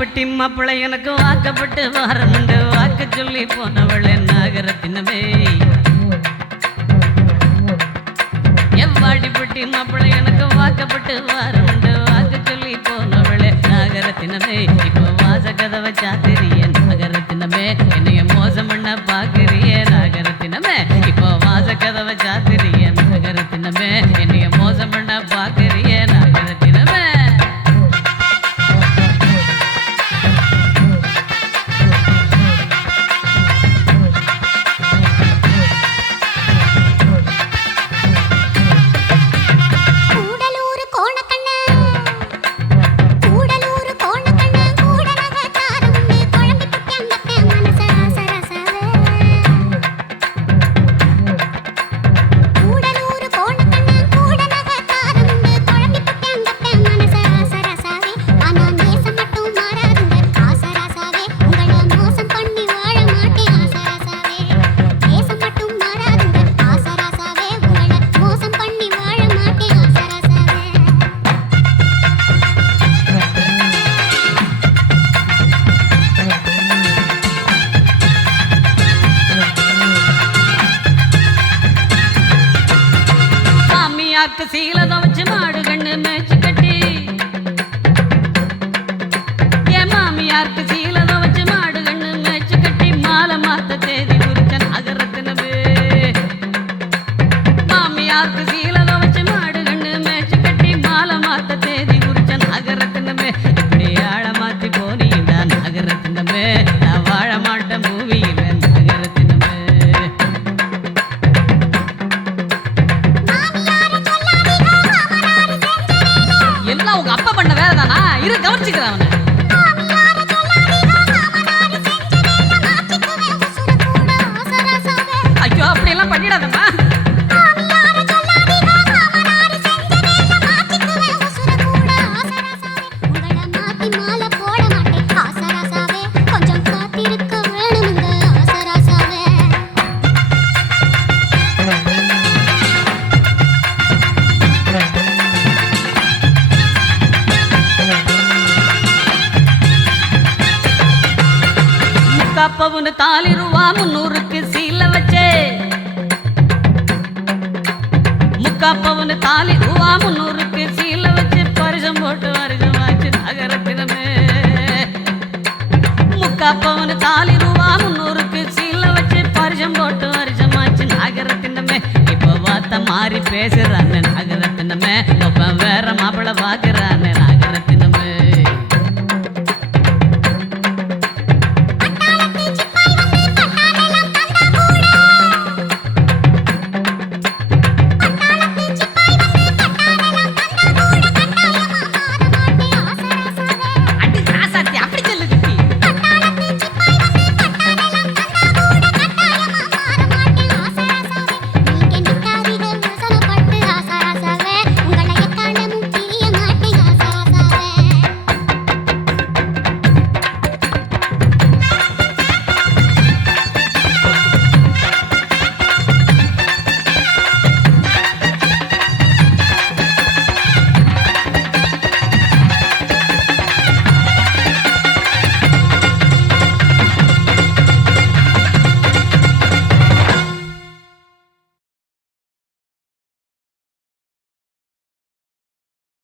வாடிப்பட்டி மாப்பிள்ளை எனக்கு வாக்கப்பட்டு வாரமுண்டு வாக்கு சொல்லி போனவள் நாகரத்தினமே வாடிப்பட்டி மாப்பிள்ளை எனக்கு வாக்கப்பட்டு வாரமுண்டு வாக்கு சொல்லி போனவள் நாகரத்தினமே இப்போ வாச கதவை சாத்திரிய நாகரத்தினமே என்னைய மோசம் பண்ண பாக்குறிய நாகரத்தினமே இப்போ வாச கதவை சாத்திரிய நாகரத்தினமே என்னைய மோசம் பண்ண பாக்குறிய நாகரத்தினமே சீலத வச்சு மாடு கண்ணு மேய்ச்சி கட்டி என் மாமியாருக்கு சீலத வச்சு மாடு கண்ணு மேய்ச்சி கட்டி மாலை மாத்த தேதி குறிச்ச நாகரத்தினமே மாமியாருக்கு சீலத வச்சு மாடு கண்ணு மேய்ச்சி கட்டி மாலை மாத்த தேதி குறிச்ச நாகரத்தினமே இப்படி ஆழ மாத்தி போனீங்க நாகரத்தினமே நான் வாழ மாட்டேன் பூவியில நாகரத்தினமே எல்லாம் உங்க அப்பா பண்ண வேலை தானா இரு கவனிச்சுக்கிறேன் அவனை ஐயோ அப்படி எல்லாம் பண்ணிடாதம்மா பவுன் தாலி ரூபா 300க்கு சீல வச்சே முக்கா பவுன் தாலி ரூபா 300க்கு சீல வச்சு பரிசம் போட்டு வருஷமாச்சு நகரத்தினமே முக்கா பவுன் தாலி ரூபா 300க்கு சீல வச்சு பரிசம் போட்டு வருஷமாச்சு நகரத்தினமே இப்போ வார்த்தை மாறி பேசுறான்னு நகரத்தினமே வேற மாப்பிள்ளை பாக்குற